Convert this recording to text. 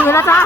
ทีแล้วจ้า